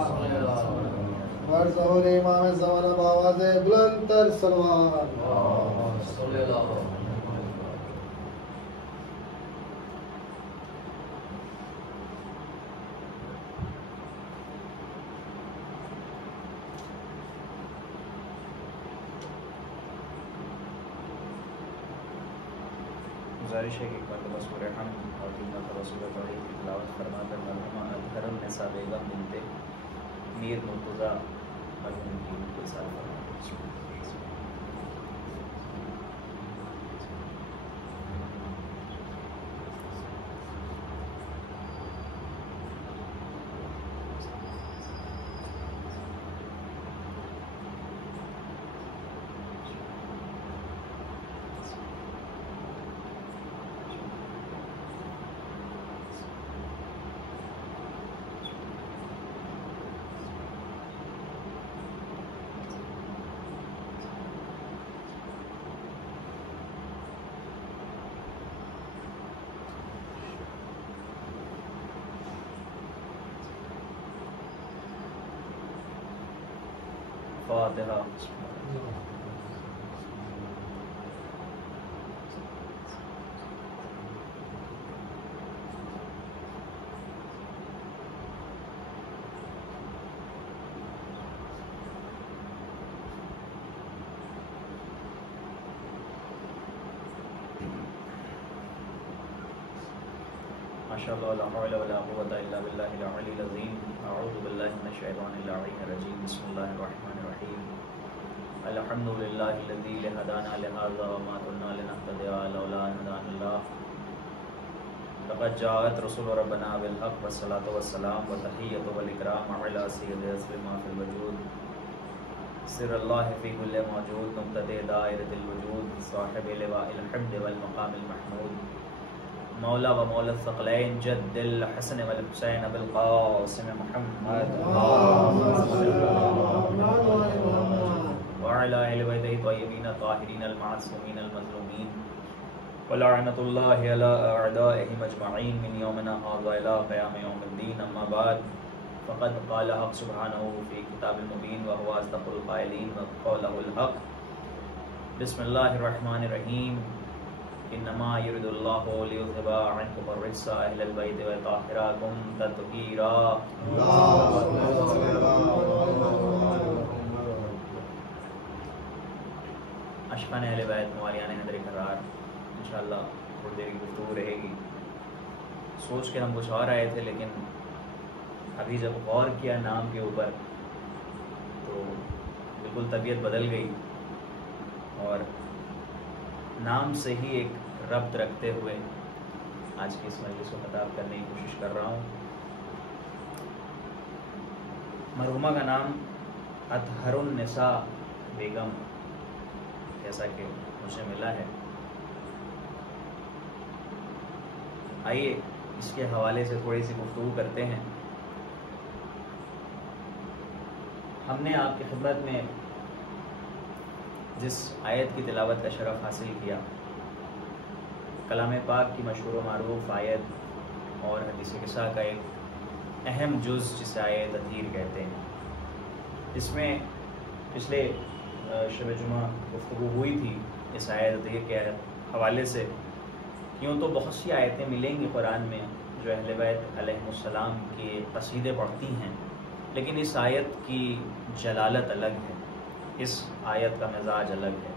ہر ظہور امام زمانہ بآواز بلند تر سلوات. گزارش ہے کہ ایک مرتبہ سورہ حمد اور 3 مرتبہ سورہ توحید کی تلاوت فرما کر مرحومہ اطہر النساء بیگم بنت میر مرتضیٰ مرحوم کی روح کو احسان فرمائیں. فاتحہ. ماشاءاللہ لا حول ولا قوة الا باللہ العلی العظیم. اعوذ باللہ من الشیطان اللعین الرجیم. بسم اللہ الرحمن الرحیم. الحمد للہ الذی ہدانا لہذا وما كنا لنهتدی لولا ان هدانا اللہ. لقد جاءت رسول ربنا بالحق والصلاة والسلام والتحیۃ والاکرام علی سید اصل ما فی الوجود. سر اللہ فی کل موجود مقتدی دائرۃ الوجود صاحب لواء الحمد والمقام المحمود. مولا و مولا الثقلین جد الحسن والحسین ابو القاسم محمد وعلى اہل بیتہ الطیبین الطاہرین المعصومین المظلومین ولعنۃ اللہ علی اعدائہم اجمعین من یومنا ھذا الی قیام یوم الدین. اما بعد فقد قال حق سبحانہ فی کتاب المبین وهو اصدق القائلین وقولہ الحق. بسم اللہ الرحمن الرحیم. انما یرید اللہ لیذھب عنکم الرجس اہل البیت ویطہرکم تطہیرا. عاشقان اہل بیت موالیان حیدر کرار، انشاءاللہ تھوڑی دیر کی گفتگو رہے گی. سوچ کے ہم کچھ اور آئے تھے، لیکن ابھی جب غور کیا نام کے اوپر تو بالکل طبیعت بدل گئی، اور نام سے ہی ایک ربط رکھتے ہوئے آج کی اس مجلس کو خطاب کرنے کی کوشش کر رہا ہوں. مرحومہ کا نام اطہر النساء بیگم جیسا کہ مجھے ملا ہے. آئیے اس کے حوالے سے تھوڑی سی گفتگو کرتے ہیں. ہم نے آپ کی خدمت میں جس آیت کی تلاوت کا شرف حاصل کیا، کلام پاک کی مشہور و معروف آیت اور حدیث قصہ کا ایک اہم جز جسے آیت تطہیر کہتے ہیں، اس میں پچھلے شب جمعہ گفتگو ہوئی تھی اس آیت تطہیر کے حوالے سے. یوں تو بہت سی آیتیں ملیں گی قرآن میں جو اہل بیت علیہ السلام کے قصیدے پڑھتی ہیں، لیکن اس آیت کی جلالت الگ ہے، اس آیت کا مزاج الگ ہے.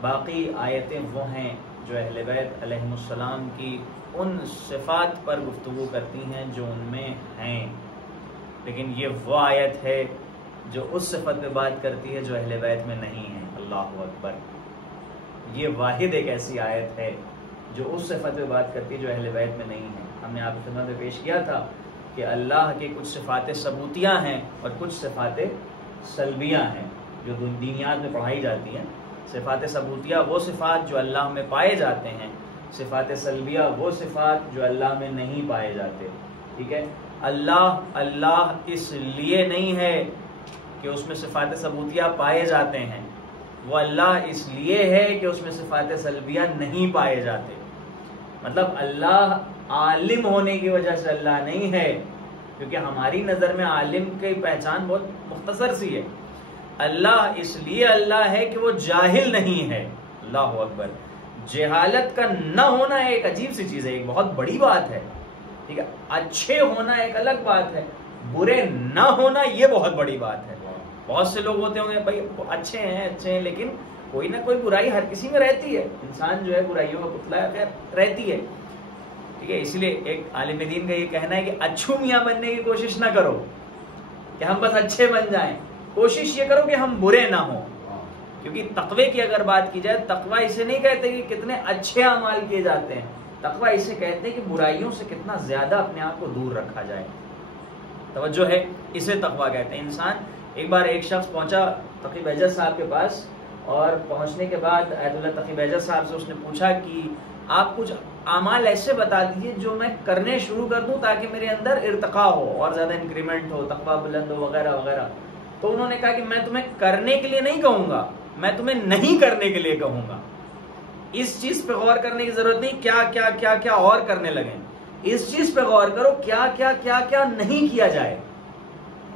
باقی آیتیں وہ ہیں جو اہل بیت علیہ السلام کی ان صفات پر گفتگو کرتی ہیں جو ان میں ہیں، لیکن یہ وہ آیت ہے جو اس صفت پہ بات کرتی ہے جو اہل بیت میں نہیں ہے. اللہ اکبر. یہ واحد ایک ایسی آیت ہے جو اس صفت پہ بات کرتی ہے جو اہل بیت میں نہیں ہے. ہم نے آپ کی خدمت میں پیش کیا تھا کہ اللہ کے کچھ صفات ثبوتیہ ہیں اور کچھ صفات سلبیہ ہیں جو دینیات میں پڑھائی جاتی ہیں. صفات ثبوتیہ وہ صفات جو اللہ میں پائے جاتے ہیں، صفات سلبیہ وہ صفات جو اللہ میں نہیں پائے جاتے. ٹھیک ہے. اللہ اس لیے نہیں ہے کہ اس میں صفات ثبوتیہ پائے جاتے ہیں، وہ اللہ اس لیے ہے کہ اس میں صفات سلبیہ نہیں پائے جاتے. مطلب اللہ عالم ہونے کی وجہ سے اللہ نہیں ہے، کیونکہ ہماری نظر میں عالم کی پہچان بہت مختصر سی ہے. اللہ اس لیے اللہ ہے کہ وہ جاہل نہیں ہے. اللہ اکبر. جہالت کا نہ ہونا ایک عجیب سی چیز ہے, ایک بہت بڑی بات ہے, ٹھیک ہے. اچھے ہونا ایک الگ بات ہے, برے نہ ہونا یہ بہت بڑی بات ہے. بہت سے لوگ ہوتے ہوں گے بھائی اچھے ہیں لیکن کوئی نہ کوئی برائی ہر کسی میں رہتی ہے. انسان جو ہے برائیوں کا پتلا ہے, رہتی ہے, ٹھیک ہے. اس لیے ایک عالم دین کا یہ کہنا ہے کہ اچھو میاں بننے کی کوشش نہ کرو کہ ہم بس اچھے بن جائیں, کوشش یہ کرو کہ ہم برے نہ ہوں. کیونکہ تقوی کی اگر بات کی جائے, تقوی اسے نہیں کہتے کہ کتنے اچھے اعمال کیے جاتے ہیں, تقوی اسے کہتے ہیں کہ برائیوں سے کتنا زیادہ اپنے آپ کو دور رکھا جائے. توجہ ہے, اسے تقوی کہتے ہیں. انسان ایک بار ایک شخص پہنچا تقی بہجت صاحب کے پاس, اور پہنچنے کے بعد ایت اللہ تقی بہجت صاحب سے اس نے پوچھا کہ آپ کچھ اعمال ایسے بتا دیجیے جو میں کرنے شروع کر دوں تاکہ میرے اندر ارتقاء ہو اور زیادہ انکریمنٹ ہو, تقوی بلند ہو وغیرہ وغیرہ. تو انہوں نے کہا کہ میں تمہیں کرنے کے لیے نہیں کہوں گا, میں تمہیں نہیں کرنے کے لیے کہوں گا. اس چیز پہ غور کرنے کی ضرورت نہیں کیا کیا کیا کیا اور کرنے لگیں, اس چیز پہ غور کرو کیا کیا کیا کیا نہیں کیا جائے.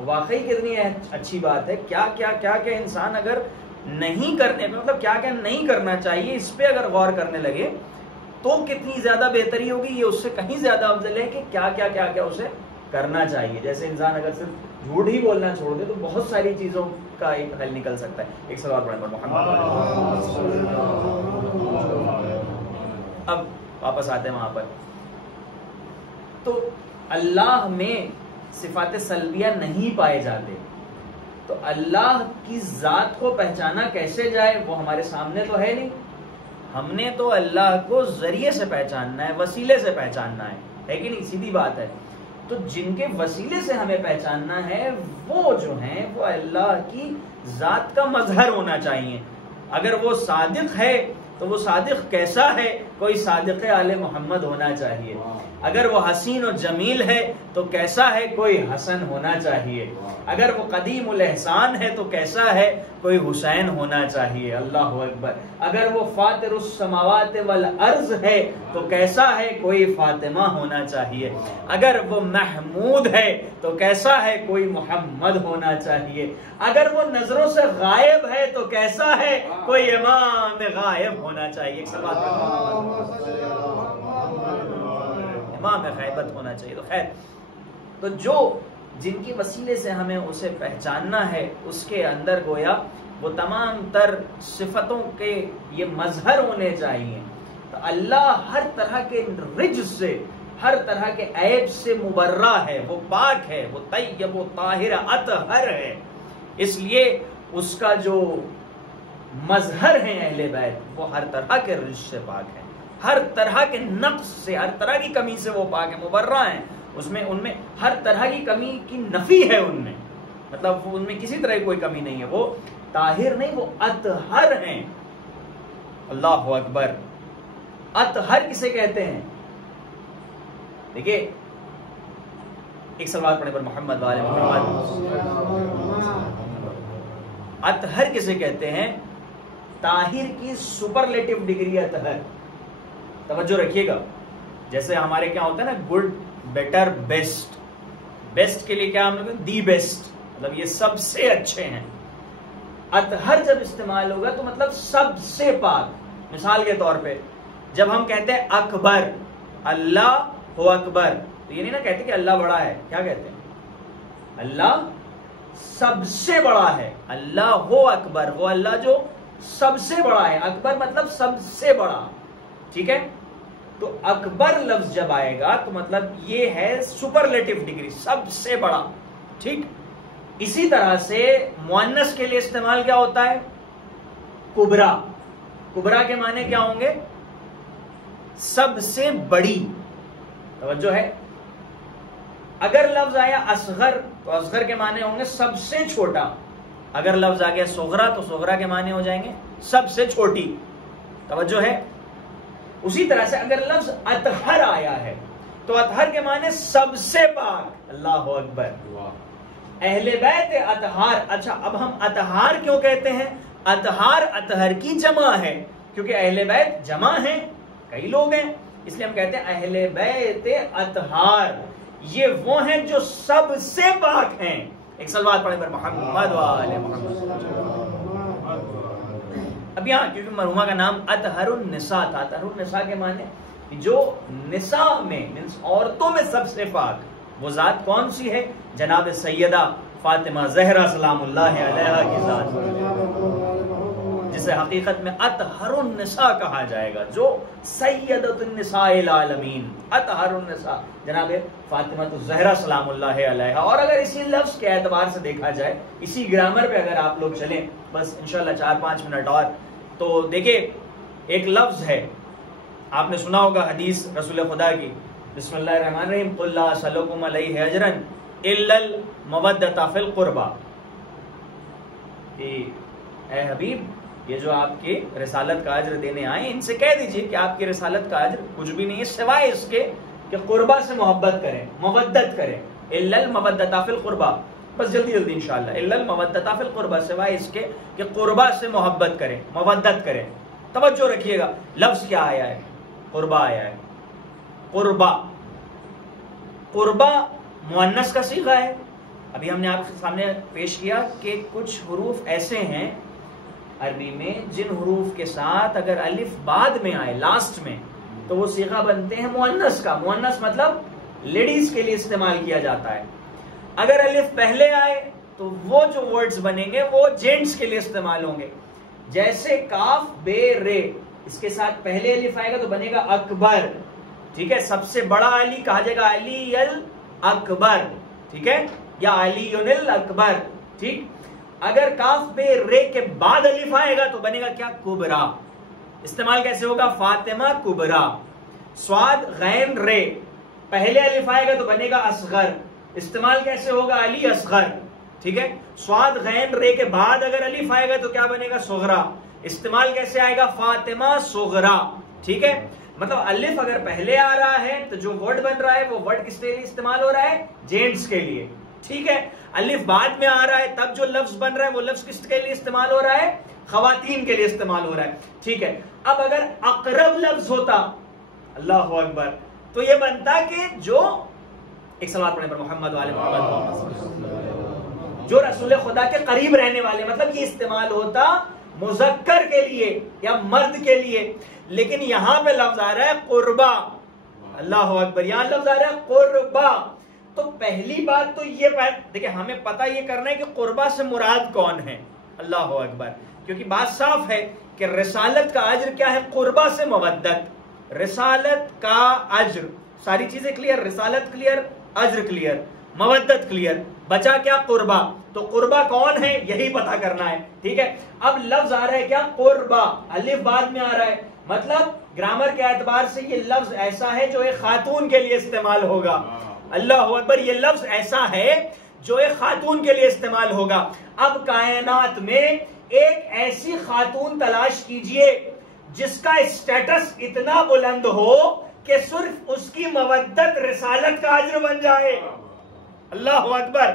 واقعی کتنی اچھی بات ہے. کیا کیا کیا کیا انسان اگر نہیں کرنے پہ, مطلب کیا کیا نہیں کرنا چاہیے, اس پہ اگر غور کرنے لگے تو کتنی زیادہ بہتری ہوگی. یہ اس سے کہیں زیادہ افضل ہے کہ کیا کیا کیا کیا اسے کرنا چاہیے. جیسے انسان اگر صرف جھوٹ ہی بولنا چھوڑ دے تو بہت ساری چیزوں کا ایک حل نکل سکتا ہے. ایک سوال پڑھیں محمد. اب واپس آتے ہیں وہاں پر. تو اللہ میں صفات سلبیہ نہیں پائے جاتے, تو اللہ کی ذات کو پہچانا کیسے جائے, وہ ہمارے سامنے تو ہے نہیں. ہم نے تو اللہ کو ذریعے سے پہچاننا ہے, وسیلے سے پہچاننا ہے کہ نہیں, سیدھی بات ہے. تو جن کے وسیلے سے ہمیں پہچاننا ہے وہ جو ہیں وہ اللہ کی ذات کا مظہر ہونا چاہیے. اگر وہ صادق ہے تو وہ صادق کیسا ہے, کوئی صادق آل محمد ہونا چاہیے. اگر وہ حسین و جمیل ہے تو کیسا ہے, کوئی حسن ہونا چاہیے. اگر وہ قدیم الاحسان ہے تو کیسا ہے, کوئی حسین ہونا چاہیے. اللہ اکبر. اگر وہ فاطر السماوات والارض ہے تو کیسا ہے, کوئی فاطمہ ہونا چاہیے. اگر وہ محمود ہے تو کیسا ہے, کوئی محمد ہونا چاہیے. اگر وہ نظروں سے غائب ہے تو کیسا ہے, کوئی امام غائب ہونا چاہیے. ایک امام غیبت ہونا چاہیے. تو خیر, تو جو جن کی وسیلے سے ہمیں اسے پہچاننا ہے اس کے اندر گویا وہ تمام تر صفتوں کے یہ مظہر ہونے چاہیے. تو اللہ ہر طرح کے رجس سے, ہر طرح کے عیب سے مبرہ ہے, وہ پاک ہے, وہ طیب و طاہر اطہر ہے. اس لیے اس کا جو مظہر ہیں اہل بیت وہ ہر طرح کے رجس سے پاک ہے, ہر طرح کے نقص سے, ہر طرح کی کمی سے وہ پاک ہے, مبرہ ہیں. ان میں ہر طرح کی کمی کی نفی ہے, ان میں مطلب ان میں کسی طرح کی کوئی کمی نہیں ہے. وہ طاہر نہیں, وہ اطہر ہیں. اللہ اکبر. اطہر کسے کہتے ہیں؟ دیکھیے ایک سوال پڑھنے پر محمد والے محمد. اطہر کسے کہتے ہیں؟ طاہر کی سپرلیٹو ڈگری اطہر. توجہ رکھیے گا. جیسے ہمارے کیا ہوتا ہے نا, گڈ, بیٹر, بیسٹ. بیسٹ کے لیے کیا ہم لوگ دی بیسٹ, مطلب یہ سب سے اچھے ہیں. اطہر جب استعمال ہوگا تو مطلب سب سے پاک. مثال کے طور پہ جب ہم کہتے ہیں اکبر, اللہ ہو اکبر, تو یہ نہیں نا کہتے کہ اللہ بڑا ہے. کیا کہتے ہیں؟ اللہ سب سے بڑا ہے. اللہ ہو اکبر, وہ اللہ جو سب سے بڑا ہے. اکبر مطلب سب سے بڑا, ٹھیک ہے. تو اکبر لفظ جب آئے گا تو مطلب یہ ہے سپرلیٹو ڈگری, سب سے بڑا, ٹھیک. اسی طرح سے مؤنث کے لیے استعمال کیا ہوتا ہے؟ کبرا. کبرا کے معنی کیا ہوں گے؟ سب سے بڑی. توجہ ہے. اگر لفظ آیا اصغر تو اصغر کے معنی ہوں گے سب سے چھوٹا. اگر لفظ آ گیا صغرا تو صغرا کے معنی ہو جائیں گے سب سے چھوٹی. توجہ ہے. اسی طرح سے اگر لفظ اطہر آیا ہے تو اطہر کے معنی سب سے پاک. اللہ اکبر. اہل بیت اطہار. اچھا, اب ہم اطہار کیوں کہتے ہیں؟ اطہار اطہر کی جمع ہے, کیونکہ اہل بیت جمع ہیں, کئی لوگ ہیں, اس لیے ہم کہتے ہیں اہل بیت اطہار. یہ وہ ہیں جو سب سے پاک ہیں. ایک صلوات پڑھیں پر محمد و آل محمد. اب یہاں کیونکہ مرحومہ کا نام اطہر النساء تھا، اطہر النساء کے معنی جو نساء میں عورتوں میں سب سے پاک وہ ذات کون سی ہے؟ جناب سیدہ فاطمہ زہرا سلام اللہ علیہا کی ذات، جسے حقیقت میں اطہر النساء کہا جائے گا، جو سیدۃ النساء العالمین، اطہر النساء جناب فاطمہ زہرا سلام اللہ علیہا. اور اگر اسی لفظ کے اعتبار سے دیکھا جائے، اسی گرامر پہ اگر آپ لوگ چلیں بس انشاءاللہ 4-5 منٹ اور، تو دیکھیں ایک لفظ ہے، آپ نے سنا ہوگا حدیث رسول خدا کی، بسم اللہ الرحمن الرحیم، قل لا اسألکم علیہ اجرا الا المودۃ فی القربى. اے حبیب، یہ جو آپ کی رسالت کا اجر دینے آئے ان سے کہہ دیجئے کہ آپ کی رسالت کا اجر کچھ بھی نہیں ہے سوائے اس کے کہ قربہ سے محبت کریں، مودت کریں. الا المودۃ فی القربى، بس جلدی جلدی انشاءاللہ، الا المودۃ فی القربى، سوائے اس کے کہ قربہ سے محبت کریں، مودت کریں. توجہ رکھیے گا، لفظ کیا آیا ہے؟ قربہ آیا ہے. قربہ، قربہ مؤنث کا صیغہ ہے. ابھی ہم نے آپ کے سامنے پیش کیا کہ کچھ حروف ایسے ہیں عربی میں جن حروف کے ساتھ اگر الف بعد میں آئے لاسٹ میں تو وہ صیغہ بنتے ہیں مؤنث کا. مؤنث مطلب لیڈیز کے لیے استعمال کیا جاتا ہے. اگر الف پہلے آئے تو وہ جو ورڈز بنیں گے وہ جینٹس کے لیے استعمال ہوں گے. جیسے کاف بے رے، اس کے ساتھ پہلے الف آئے گا تو بنے گا اکبر، ٹھیک ہے. سب سے بڑا علی کہا جائے گا علی الاکبر، ٹھیک ہے، یا علی الاکبر، ٹھیک. اگر کاف بے رے کے بعد الف آئے گا تو بنے گا کیا؟ کبرا. استعمال کیسے ہوگا؟ فاطمہ کبرا. سواد غین رے، پہلے الف آئے گا تو بنے گا اصغر. استعمال کیسے ہوگا؟ علی اصغر، ٹھیک ہے. سواد غین رے کے بعد اگر الف آئے گا تو کیا بنے گا؟ صغرا. استعمال کیسے آئے گا؟ فاطمہ صغرا، ٹھیک ہے. مطلب الف اگر پہلے آ رہا ہے تو جو ورڈ بن رہا ہے وہ ورڈ کس کے لیے استعمال ہو رہا ہے؟ جینٹس کے لیے، ٹھیک ہے. الف بعد میں آ رہا ہے تب جو لفظ بن رہا ہے وہ لفظ کس کے لیے استعمال ہو رہا ہے؟ خواتین کے لیے استعمال ہو رہا ہے، ٹھیک ہے. اب اگر اقرب لفظ ہوتا، اللہ اکبر، تو یہ بنتا کہ جو ایک صلوات پڑھنے پر محمد و آل محمد، جو رسول خدا کے قریب رہنے والے، مطلب یہ استعمال ہوتا مذکر کے لیے یا مرد کے لیے. لیکن یہاں پہ لفظ آ رہا ہے قربا، اللہ اکبر، یہاں لفظ آ رہا ہے قربا. تو پہلی بات تو یہ دیکھیں، ہمیں پتہ یہ کرنا ہے کہ قربا سے مراد کون ہے. اللہ اکبر، کیونکہ بات صاف ہے کہ رسالت کا اجر کیا ہے؟ قربا سے مودت. رسالت کا اجر، ساری چیزیں کلیئر، رسالت کلیئر، اجر کلیئر، مودت کلیئر، بچا کیا؟ قربا. تو قربا کون ہے یہی پتا کرنا ہے، ٹھیک ہے. اب لفظ آ رہا ہے کیا؟ قربا، الف بعد میں آ رہا ہے، مطلب گرامر کے اعتبار سے یہ لفظ ایسا ہے جو ایک خاتون کے لیے استعمال ہوگا. اللہ اکبر، یہ لفظ ایسا ہے جو ایک خاتون کے لیے استعمال ہوگا. اب کائنات میں ایک ایسی خاتون تلاش کیجئے جس کا اسٹیٹس اتنا بلند ہو کہ صرف اس کی مودت رسالت کا اجر بن جائے. اللہ اکبر،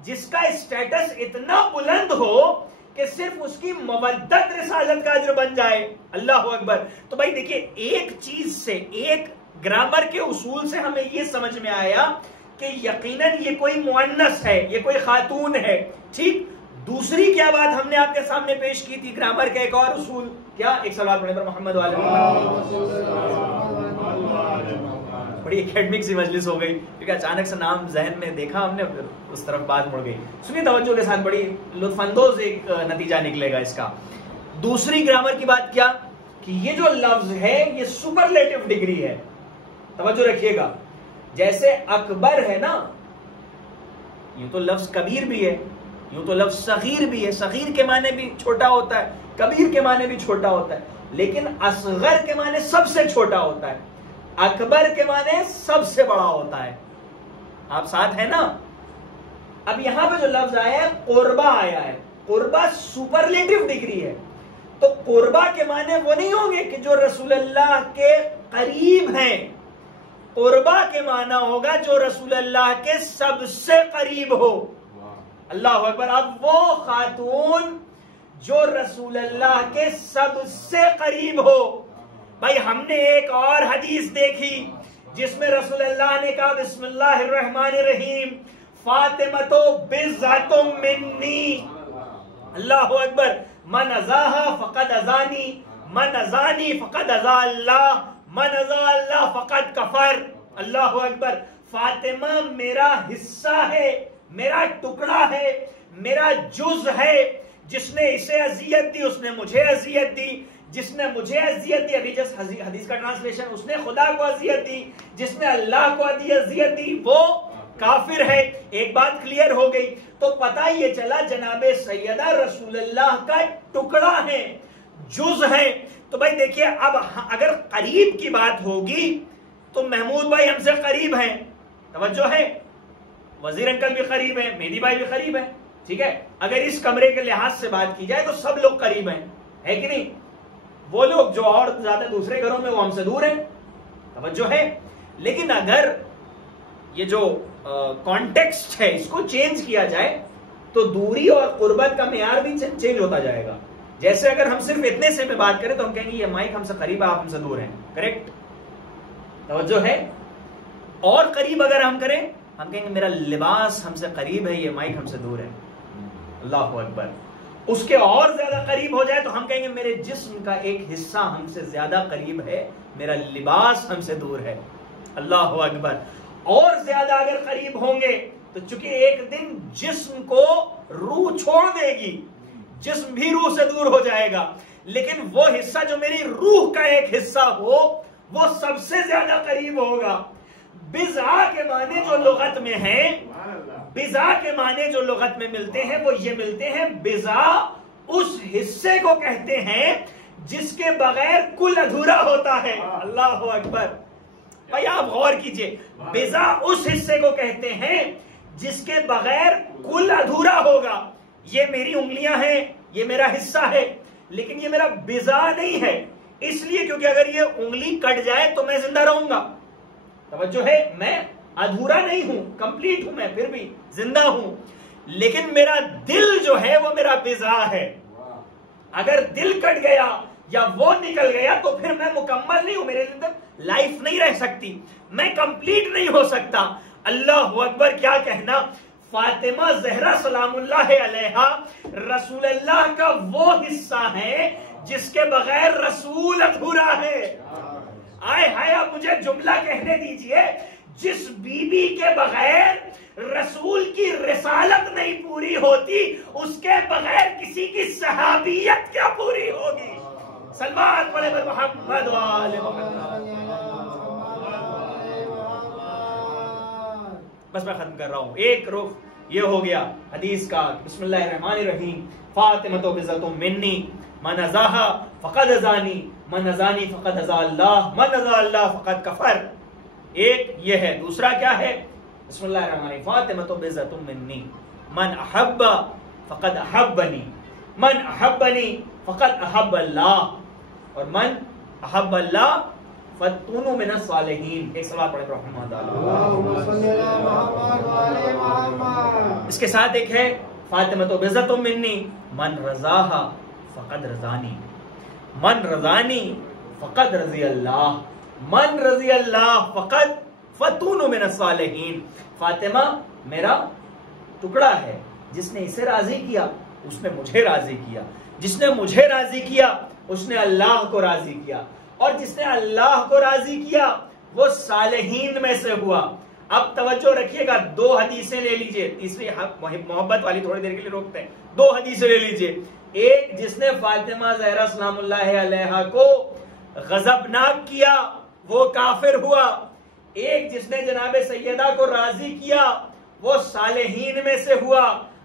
جس کا اسٹیٹس اتنا بلند ہو کہ صرف اس کی مودت رسالت کا اجر بن جائے. اللہ اکبر. تو بھائی دیکھیے، ایک چیز سے، ایک گرامر کے اصول سے ہمیں یہ سمجھ میں آیا کہ یقیناً یہ کوئی مؤنث ہے، یہ کوئی خاتون ہے، ٹھیک. دوسری کیا بات ہم نے آپ کے سامنے پیش کی تھی گرامر کا ایک اور اصول، کیا؟ ایک صلوات پڑھنے پر محمد وعلی محمد. بڑی اکیڈمک سی مجلس ہو گئی کیونکہ اچانک سے نام ذہن میں دیکھا ہم نے، اس طرف بات مڑ گئی. سنیے توجہ کے ساتھ، بڑی لطف اندوز ایک نتیجہ نکلے گا اس کا. دوسری گرامر کی بات کیا کہ یہ جو لفظ ہے یہ سپرلیٹو ڈگری ہے. توجہ رکھیے گا، جیسے اکبر ہے نا، یوں تو لفظ کبیر بھی ہے، یوں تو لفظ صغیر بھی ہے. صغیر کے معنی بھی چھوٹا ہوتا ہے، کبیر کے معنی بھی چھوٹا ہوتا ہے، لیکن اصغر کے معنی سب سے چھوٹا ہوتا ہے، اکبر کے معنی سب سے بڑا ہوتا ہے. آپ ساتھ ہیں نا؟ اب یہاں پہ جو لفظ آیا ہے قربا آیا ہے، قربا سپرلیٹو ڈگری ہے. تو قربا کے معنی وہ نہیں ہوں گے کہ جو رسول اللہ کے قریب ہیں، قربا کے معنی ہوگا جو رسول اللہ کے سب سے قریب ہو. اللہ اکبر. اب وہ خاتون جو رسول اللہ کے سب سے قریب ہو. بھائی ہم نے ایک اور حدیث دیکھی جس میں رسول اللہ نے کہا بسم اللہ الرحمن الرحیم فاطمۃ بضعۃ منی، اللہ اکبر، من ازاہا فقد ازانی، من ازانی فقد ازا اللہ، من ازا اللہ فقد کفر، اللہ اکبر۔ فاطمہ میرا حصہ ہے، میرا ٹکڑا ہے، میرا جز ہے، جس نے اسے اذیت دی اس نے مجھے اذیت دی، جس نے مجھے اذیت دی، ابھی جس حدیث کا ٹرانسلیشن، اس نے خدا کو اذیت دی، جس نے اللہ کو اذیت دی وہ کافر ہے۔ ایک بات کلیئر ہو گئی، تو پتہ یہ چلا جناب سیدہ رسول اللہ کا ٹکڑا ہے، جز ہے۔ تو بھائی دیکھیے، اب اگر قریب کی بات ہوگی تو محمود بھائی ہم سے قریب ہیں، توجہ ہے، وزیر انکل بھی قریب ہیں، مہدی بھائی بھی قریب ہیں، ٹھیک ہے۔ اگر اس کمرے کے لحاظ سے بات کی جائے تو سب لوگ قریب ہیں، ہے کہ نہیں؟ وہ لوگ جو اور زیادہ دوسرے گھروں میں وہ ہم سے دور ہیں، توجہ ہے۔ لیکن اگر یہ جو کانٹیکسٹ ہے اس کو چینج کیا جائے تو دوری اور قربت کا معیار بھی چینج ہوتا جائے گا۔ جیسے اگر ہم صرف اتنے سے میں بات کریں تو ہم کہیں گے یہ مائک ہم سے قریب ہے، آپ ہم سے دور ہیں، کریکٹ؟ توجہ ہے۔ اور قریب اگر ہم کریں ہم کہیں گے میرا لباس ہم سے قریب ہے، یہ مائک ہم سے دور ہے، اللہ اکبر۔ اس کے اور زیادہ قریب ہو جائے تو ہم کہیں گے میرے جسم کا ایک حصہ ہم سے زیادہ قریب ہے، میرا لباس ہم سے دور ہے، اللہ اکبر۔ اور زیادہ اگر قریب ہوں گے تو چونکہ ایک دن جسم کو روح چھوڑ دے گی، جسم بھی روح سے دور ہو جائے گا، لیکن وہ حصہ جو میری روح کا ایک حصہ ہو وہ سب سے زیادہ قریب ہوگا۔ بضع کے معنی جو لغت میں ہیں، بضع کے معنی جو لغت میں ملتے ہیں وہ یہ ملتے ہیں، بضع اس حصے کو کہتے ہیں جس کے بغیر کل ادھورا ہوتا ہے، اللہ اکبر۔ بھائی آپ غور کیجئے، بضع اس حصے کو کہتے ہیں جس کے بغیر کل ادھورا ہوگا۔ یہ میری انگلیاں ہیں، یہ میرا حصہ ہے، لیکن یہ میرا بضع نہیں ہے، اس لیے کیونکہ اگر یہ انگلی کٹ جائے تو میں زندہ رہوں گا، توجہ ہے، میں ادھورا نہیں ہوں، کمپلیٹ ہوں، میں پھر بھی زندہ ہوں، لیکن میرا دل جو ہے وہ میرا بضع ہے۔ اگر دل کٹ گیا یا وہ نکل گیا تو پھر میں مکمل نہیں ہوں، میرے اندر لائف نہیں رہ سکتی، میں کمپلیٹ نہیں ہو سکتا، اللہ اکبر۔ کیا کہنا، فاطمہ زہرا سلام اللہ علیہا رسول اللہ کا وہ حصہ ہے جس کے بغیر رسول ادھورا ہے۔ آئے ہائے، اب مجھے جملہ کہنے دیجئے، جس بی بی کے بغیر رسول کی رسالت نہیں پوری ہوتی اس کے بغیر کسی کی صحابیت کیا پوری ہوگی؟ سلمان پڑھے محمد وآل محمد۔ بس میں ختم کر رہا ہوں، ایک رخ یہ ہو گیا حدیث کا، بسم اللہ الرحمن الرحیم فاطمۃ بضعۃ منی، من ازاہا فقد ازانی، من ازانی فقد ازا اللہ، من ازا اللہ فقد کفر۔ ایک یہ ہے، دوسرا کیا ہے؟ بسم اللہ الرحمن الرحیم فاطمۃ بضعۃ منی، من احب فقد احبنی، من احبنی فقد احب اللہ، اور من احب اللہ فتونوا من الصالحین۔ ایک صلاۃ پڑھیں محمد اللہم صلی علی محمد وعلی محمد۔ اس کے ساتھ ایک ہے فاطمۃ بضعۃ منی، من رضاہا فقد رضانی، من رضانی فقد رضی اللہ، من رضی اللہ فقد فتونوا من الصالحین۔ فاطمہ میرا ٹکڑا ہے، جس نے اسے راضی کیا اس نے مجھے راضی کیا، جس نے مجھے راضی کیا اس نے اللہ کو راضی کیا، اور جس نے اللہ کو راضی کیا وہ صالحین میں سے ہوا۔ اب توجہ رکھیے گا، دو حدیثیں لے لیجئے، تیسری محبت والی تھوڑی دیر کے لیے روکتے ہیں، دو حدیثیں لے لیجئے۔ ایک جس نے فاطمہ زہرا سلام اللہ علیہا کو غضبناک کیا وہ کافر ہوا، ایک جس نے جناب سیدہ کو راضی کیا وہ صالحین میں سے ہوا۔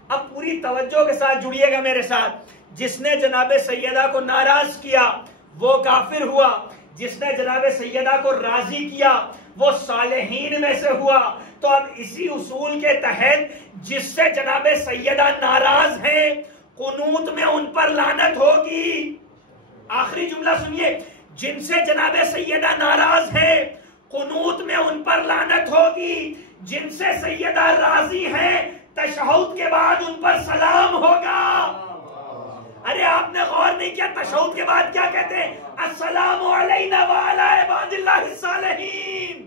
اب پوری توجہ کے ساتھ جڑیے گا میرے ساتھ، جس نے جناب سیدہ کو ناراض کیا وہ کافر ہوا، جس نے جناب سیدہ کو راضی کیا وہ صالحین میں سے ہوا۔ تو اب اسی اصول کے تحت جس سے جناب سیدہ ناراض ہیں قنوت میں ان پر لعنت ہوگی۔ آخری جملہ سنیے، جن سے جناب سیدہ ناراض ہیں قنوت میں ان پر لعنت ہوگی، جن سے سیدہ راضی ہیں تشہد کے بعد ان پر سلام ہوگا۔ ارے آپ نے غور نہیں کیا تشہد کے بعد کیا کہتے ہیں؟ السلام علینا وعلی عباد اللہ الصالحین۔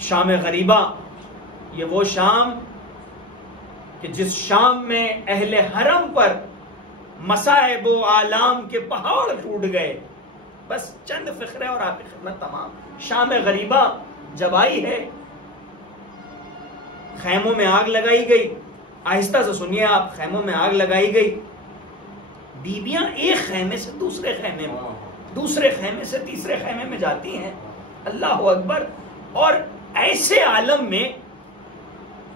شام غریبہ یہ وہ شام کہ جس شام میں اہل حرم پر مصائب و آلام کے پہاڑ ٹوٹ گئے، بس چند فقرے اور آپ کی خدمت تمام۔ شام غریبہ جب آئی ہے، خیموں میں آگ لگائی گئی، آہستہ سے سنیے آپ، خیموں میں آگ لگائی گئی، بیویاں ایک خیمے سے دوسرے خیمے میں، دوسرے خیمے سے تیسرے خیمے میں جاتی ہیں، اللہ اکبر۔ اور ایسے عالم میں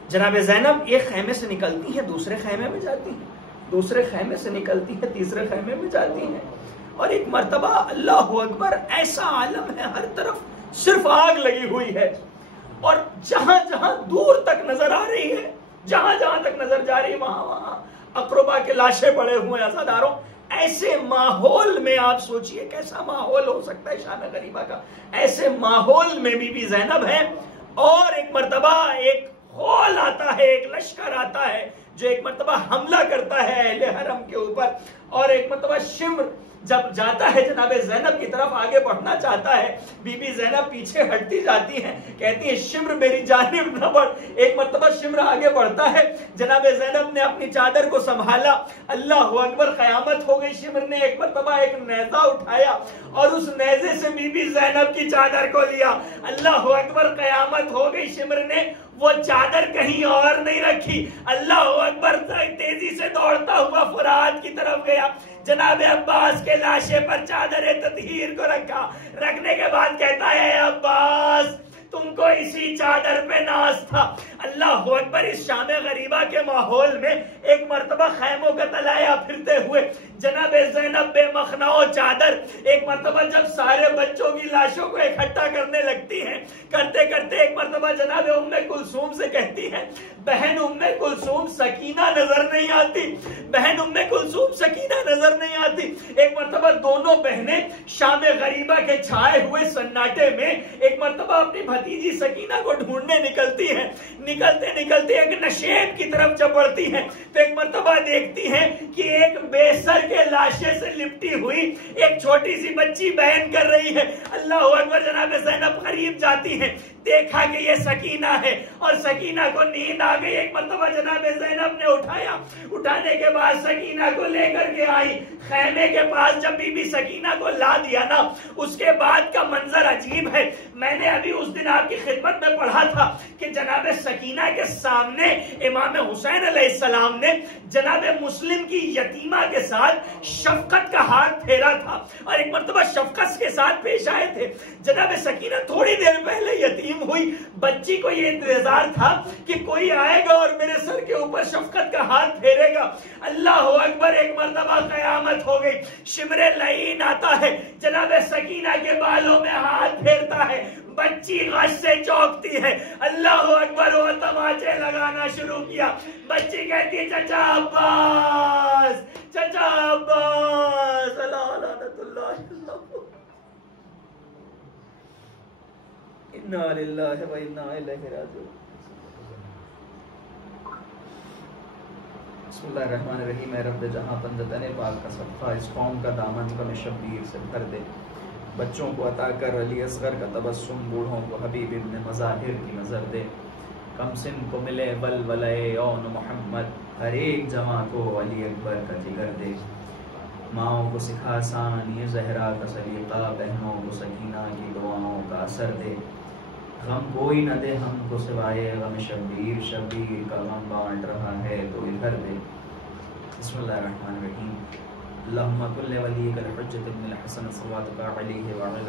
جناب زینب ایک خیمے سے نکلتی ہیں دوسرے خیمے میں جاتی ہیں، دوسرے خیمے سے نکلتی ہیں تیسرے خیمے میں جاتی ہیں، اور ایک مرتبہ اللہ اکبر ایسا عالم ہے، ہر طرف صرف آگ لگی ہوئی ہے، اور جہاں جہاں دور تک نظر آ رہی ہے، جہاں جہاں تک نظر جا رہی وہاں وہاں اقربا کے لاشیں پڑے ہوئے ہیں عزاداروں۔ ایسے ماحول میں آپ سوچئے کیسا ماحول ہو سکتا ہے شام غریبہ کا۔ ایسے ماحول میں بی بی زینب ہے، اور ایک مرتبہ ایک خول آتا ہے، ایک لشکر آتا ہے جو ایک مرتبہ حملہ کرتا ہے اہل حرم کے اوپر، اور ایک مرتبہ شمر جب جاتا ہے جناب زینب کی طرف آگے بڑھنا چاہتا ہے، بی بی زینب پیچھے ہٹتی جاتی ہیں، کہتی ہیں شمر میری جانب نہ بڑھ۔ ایک مرتبہ شمر آگے بڑھتا ہے، جناب زینب نے اپنی چادر کو سنبھالا، اللہ اکبر، قیامت ہو گئی۔ شمر نے ایک مرتبہ ایک نیزہ اٹھایا اور اس نیزے سے بی بی زینب کی چادر کو لیا، اللہ اکبر، قیامت ہو گئی۔ شمر نے وہ چادر کہیں اور نہیں رکھی، اللہ اکبر، تیزی سے دوڑتا ہوا فرات کی طرف گیا، جناب عباس کے لاشے پر چادر تطہیر کو رکھا، رکھنے کے بعد کہتا ہے عباس تم کو اسی چادر پہ ناز تھا۔ اللہ اکبر، اس شام غریبہ کے ماحول میں ایک مرتبہ خیموں کا تلایا پھرتے ہوئے جناب زینب بے مخنعو چادر ایک مرتبہ جب سارے بچوں کی لاشوں کو اکٹھا کرنے لگتی ہیں، کرتے کرتے ایک مرتبہ جناب ام کلثوم سے کہتی ہے، بہن ام کلثوم سکینہ نظر نہیں آتی، بہن ام کلثوم سکینہ نظر نہیں آتی۔ ایک مرتبہ دونوں بہنیں شام غریبہ کے چھائے ہوئے سناٹے میں ایک مرتبہ اپنی بھتیجی سکینہ کو ڈھونڈنے نکلتی ہیں، نکلتے نکلتے ایک نشیب کی طرف جب بڑھتی ہیں تو ایک مرتبہ دیکھتی ہیں کہ ایک بے سر کے لاشے سے لپٹی ہوئی ایک چھوٹی سی بچی بیان کر رہی ہے، اللہ اکبر۔ جناب زینب قریب جاتی ہیں، دیکھا کہ یہ سکینہ ہے، اور سکینہ کو نیند آ گئی۔ ایک مرتبہ جناب زینب نے اٹھایا، اٹھانے کے بعد سکینہ کو لے کر کے آئی خیمے کے پاس۔ جب بی بی سکینہ کو لا دیا نا، اس کے بعد کا منظر عجیب ہے۔ میں نے ابھی اس دن آپ کی خدمت میں پڑھا تھا کہ جناب سکینہ کے سامنے امام حسین علیہ السلام نے جناب مسلم کی یتیمہ کے ساتھ شفقت کا ہاتھ پھیرا تھا، اور ایک مرتبہ شفقت کے ساتھ پیش آئے تھے۔ جناب سکینہ تھوڑی دیر پہلے یتیم ہوئی، بچی کو یہ انتظار تھا کہ کوئی آئے گا اور میرے سر کے اوپر شفقت کا ہاتھ پھیرے گا، اللہ اکبر۔ ایک مرتبہ قیامت ہو گئی، شمر لعین آتا ہے، جناب سکینہ کے بالوں میں ہاتھ پھیرتا ہے، بچی غش سے چونکتی ہے، اللہ اکبر، وہ تماچے لگانا شروع کیا۔ بچی کہتی ہے چچا عباس، چچا عباس، اللہ لعنت اللہ، انا للہ و انا الیہ راجعون۔ بسم اللہ الرحمن الرحیم۔ اے رب جہاں پنجتن پاک کا صدقہ اس قوم کا دامن غم شبیر سے بھر دے، بچوں کو عطا کر علی اصغر کا تبسم، بوڑھوں کو حبیب ابن مظاہر کی نظر دے، کم سن کو ملے ولولے اون محمد، ہر ایک جوان کو علی اکبر کا جگر دے، ماؤں کو سکھا ثانی زہرا کا سلیقہ، بہنوں کو سکینہ کی دعاؤں کا اثر دے، غم کوئی نہ دے ہم کو سوائے غم شبیر، شبیر کا غم بانٹ رہا ہے تو ادھر دے۔ بسم اللہ الرحمن الرحیم۔ اللہم کل ولیک الحجۃ ابن الحسن صلواتک علیہ وعلی